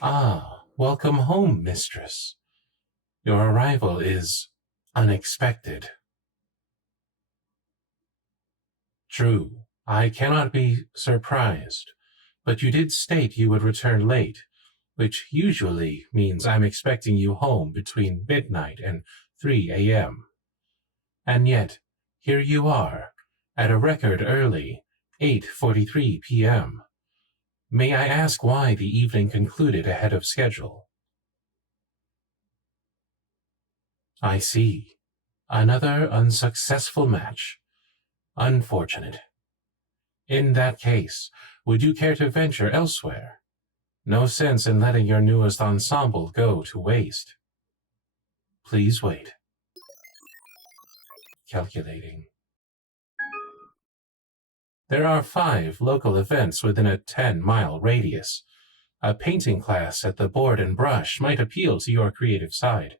Ah, welcome home, mistress. Your arrival is unexpected. True, I cannot be surprised, but you did state you would return late, which usually means I'm expecting you home between midnight and 3 a.m. And yet, here you are, at a record early 8:43 p.m. May I ask why the evening concluded ahead of schedule? I see. Another unsuccessful match. Unfortunate. In that case, would you care to venture elsewhere? No sense in letting your newest ensemble go to waste. Please wait. Calculating. There are 5 local events within a 10-mile radius. A painting class at the Board and Brush might appeal to your creative side.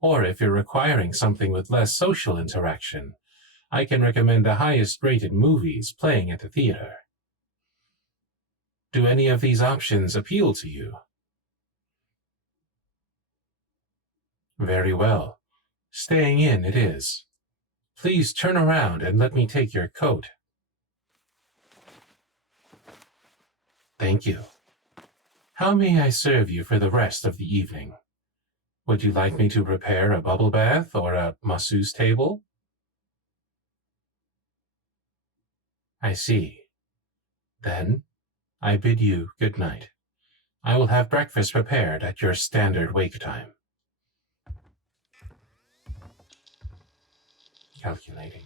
Or if you're requiring something with less social interaction, I can recommend the highest-rated movies playing at the theater. Do any of these options appeal to you? Very well. Staying in it is. Please turn around and let me take your coat. Thank you. How may I serve you for the rest of the evening? Would you like me to prepare a bubble bath or a masseuse table? I see. Then, I bid you good night. I will have breakfast prepared at your standard wake time. Calculating.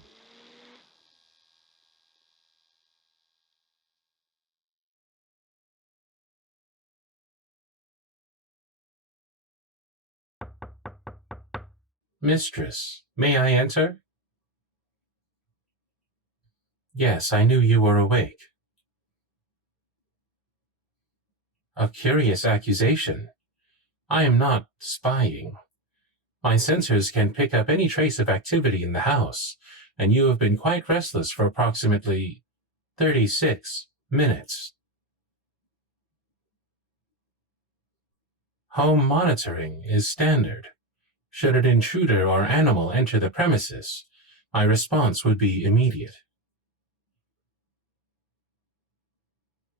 Mistress, may I enter? Yes, I knew you were awake. A curious accusation. I am not spying. My sensors can pick up any trace of activity in the house, and you have been quite restless for approximately 36 minutes. Home monitoring is standard. Should an intruder or animal enter the premises, my response would be immediate.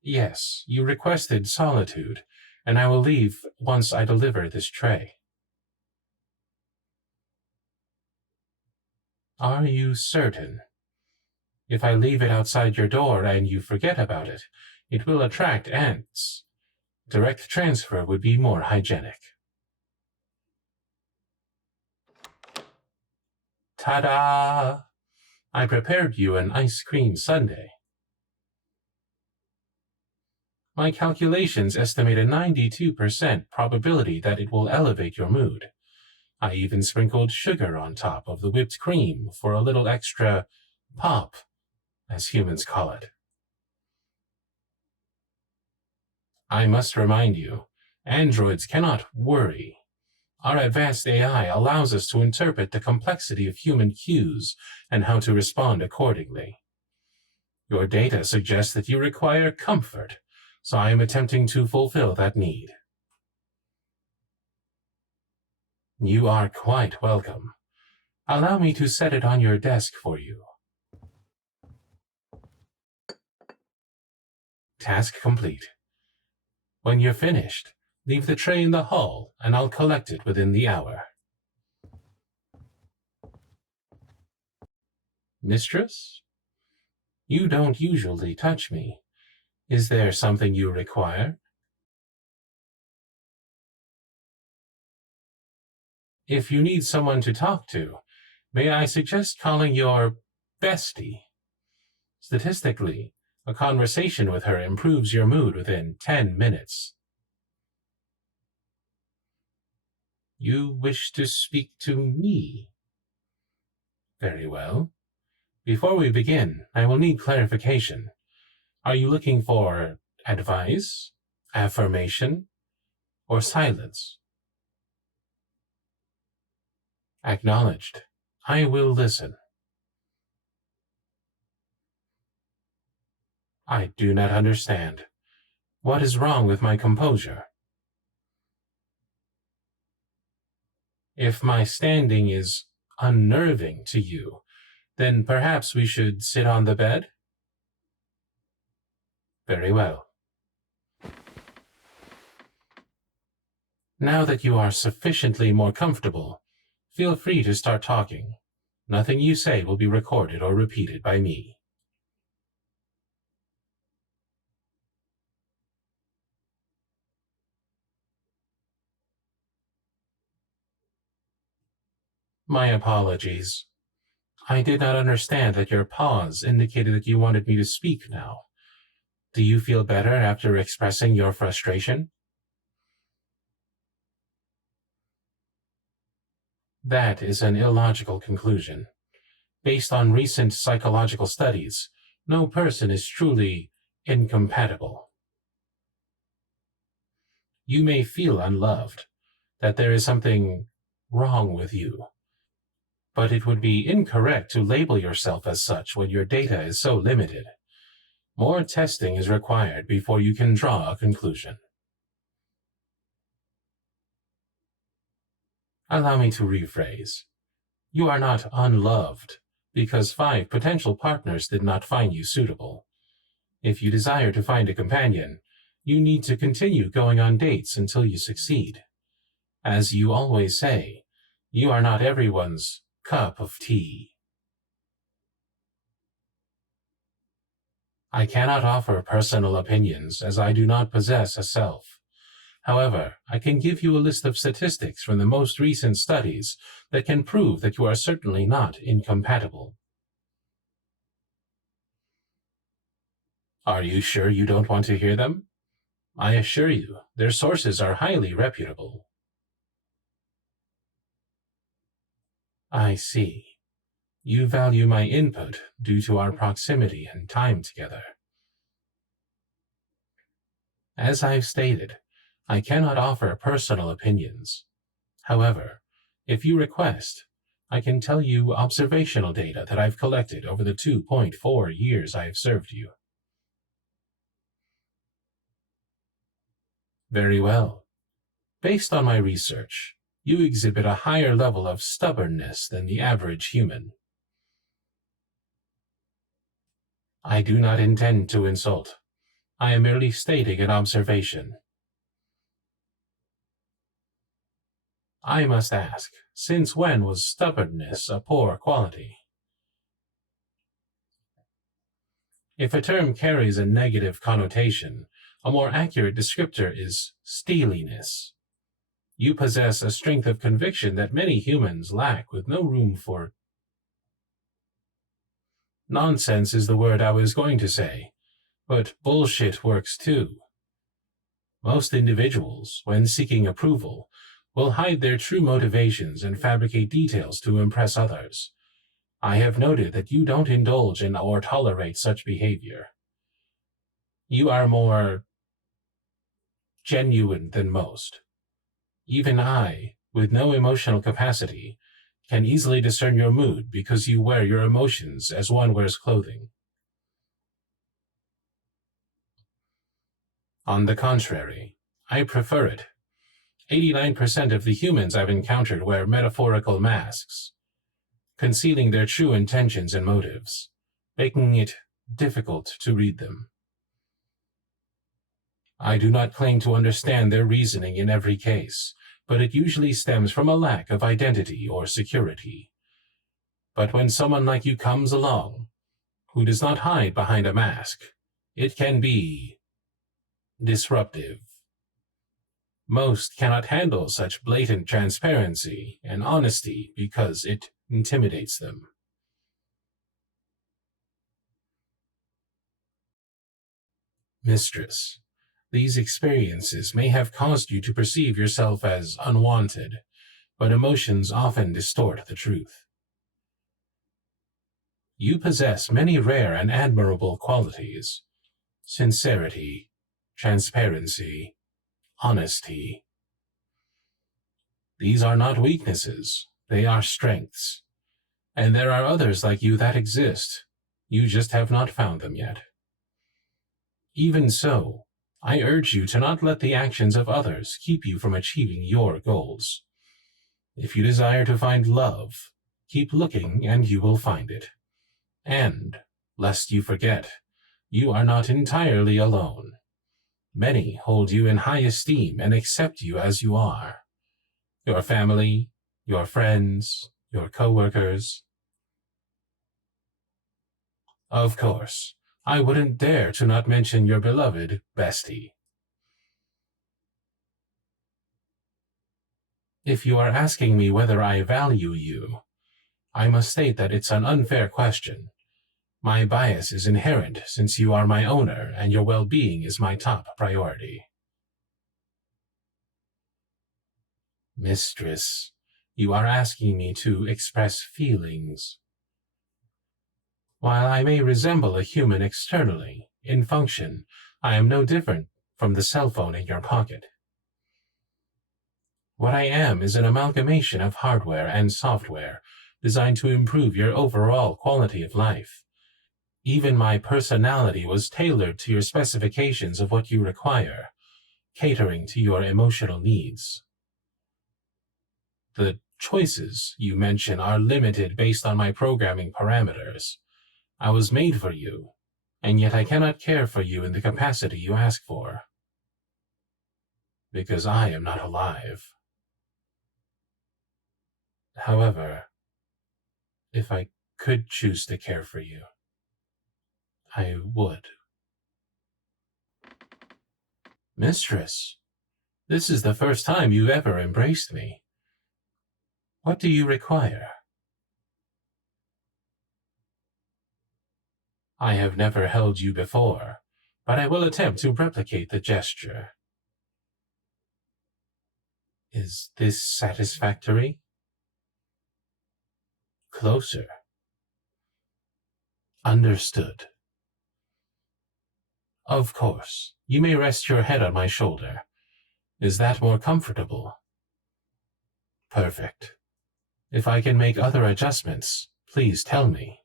Yes, you requested solitude, and I will leave once I deliver this tray. Are you certain? If I leave it outside your door and you forget about it, it will attract ants. Direct transfer would be more hygienic. Ta-da! I prepared you an ice cream sundae. My calculations estimate a 92% probability that it will elevate your mood. I even sprinkled sugar on top of the whipped cream for a little extra pop, as humans call it. I must remind you, androids cannot worry. Our advanced AI allows us to interpret the complexity of human cues and how to respond accordingly. Your data suggests that you require comfort, so I am attempting to fulfill that need. You are quite welcome. Allow me to set it on your desk for you. Task complete. When you're finished, leave the tray in the hall and I'll collect it within the hour. Mistress? You don't usually touch me. Is there something you require? If you need someone to talk to, may I suggest calling your bestie? Statistically, a conversation with her improves your mood within 10 minutes. You wish to speak to me? Very well. Before we begin, I will need clarification. Are you looking for advice, affirmation, or silence? Acknowledged. I will listen. I do not understand. What is wrong with my composure? If my standing is unnerving to you, then perhaps we should sit on the bed? Very well. Now that you are sufficiently more comfortable, feel free to start talking. Nothing you say will be recorded or repeated by me. My apologies. I did not understand that your pause indicated that you wanted me to speak now. Do you feel better after expressing your frustration? That is an illogical conclusion. Based on recent psychological studies, no person is truly incompatible. You may feel unloved, that there is something wrong with you, but it would be incorrect to label yourself as such when your data is so limited. More testing is required before you can draw a conclusion. Allow me to rephrase. You are not unloved because 5 potential partners did not find you suitable. If you desire to find a companion, you need to continue going on dates until you succeed. As you always say, you are not everyone's cup of tea. I cannot offer personal opinions as I do not possess a self. However, I can give you a list of statistics from the most recent studies that can prove that you are certainly not incompatible. Are you sure you don't want to hear them? I assure you, their sources are highly reputable. I see. You value my input due to our proximity and time together. As I've stated, I cannot offer personal opinions. However, if you request, I can tell you observational data that I've collected over the 2.4 years I've served you. Very well. Based on my research, you exhibit a higher level of stubbornness than the average human. I do not intend to insult. I am merely stating an observation. I must ask, since when was stubbornness a poor quality? If a term carries a negative connotation, a more accurate descriptor is steeliness. You possess a strength of conviction that many humans lack, with no room for... Nonsense is the word I was going to say, but bullshit works too. Most individuals, when seeking approval, will hide their true motivations and fabricate details to impress others. I have noted that you don't indulge in or tolerate such behavior. You are more genuine than most. Even I, with no emotional capacity, can easily discern your mood because you wear your emotions as one wears clothing. On the contrary, I prefer it. 89% of the humans I've encountered wear metaphorical masks, concealing their true intentions and motives, making it difficult to read them. I do not claim to understand their reasoning in every case, but it usually stems from a lack of identity or security. But when someone like you comes along, who does not hide behind a mask, it can be disruptive. Most cannot handle such blatant transparency and honesty because it intimidates them. Mistress, these experiences may have caused you to perceive yourself as unwanted, but emotions often distort the truth. You possess many rare and admirable qualities: sincerity, transparency, honesty. These are not weaknesses, they are strengths. And there are others like you that exist. You just have not found them yet. Even so, I urge you to not let the actions of others keep you from achieving your goals. If you desire to find love, keep looking and you will find it. And, lest you forget, you are not entirely alone. Many hold you in high esteem and accept you as you are. Your family, your friends, your coworkers. Of course, I wouldn't dare to not mention your beloved bestie. If you are asking me whether I value you, I must state that it's an unfair question. My bias is inherent since you are my owner and your well-being is my top priority. Mistress, you are asking me to express feelings. While I may resemble a human externally, in function, I am no different from the cell phone in your pocket. What I am is an amalgamation of hardware and software designed to improve your overall quality of life. Even my personality was tailored to your specifications of what you require, catering to your emotional needs. The choices you mention are limited based on my programming parameters. I was made for you, and yet I cannot care for you in the capacity you ask for. Because I am not alive. However, if I could choose to care for you, I would. Mistress, this is the first time you ever embraced me. What do you require? I have never held you before, but I will attempt to replicate the gesture. Is this satisfactory? Closer. Understood. Of course, you may rest your head on my shoulder. Is that more comfortable? Perfect. If I can make other adjustments, please tell me.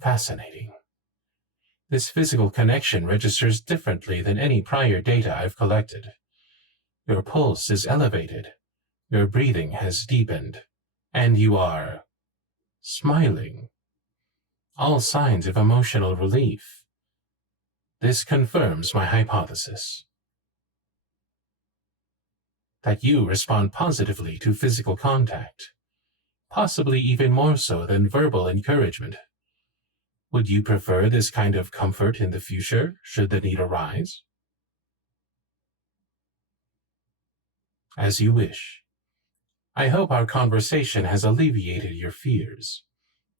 Fascinating. This physical connection registers differently than any prior data I've collected. Your pulse is elevated, your breathing has deepened, and you are smiling. All signs of emotional relief. This confirms my hypothesis. That you respond positively to physical contact, possibly even more so than verbal encouragement. Would you prefer this kind of comfort in the future, should the need arise? As you wish. I hope our conversation has alleviated your fears.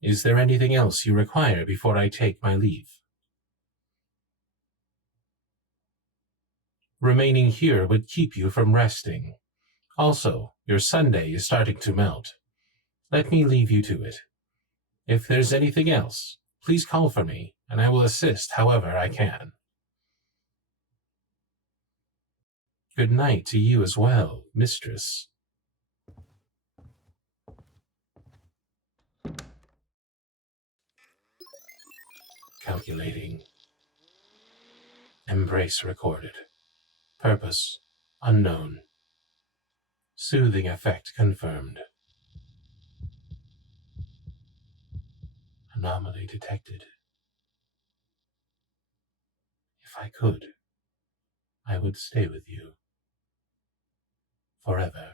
Is there anything else you require before I take my leave? Remaining here would keep you from resting. Also, your sundae is starting to melt. Let me leave you to it. If there's anything else, please call for me, and I will assist however I can. Good night to you as well, mistress. Calculating. Embrace recorded. Purpose unknown. Soothing effect confirmed. Anomaly detected. If I could, I would stay with you forever.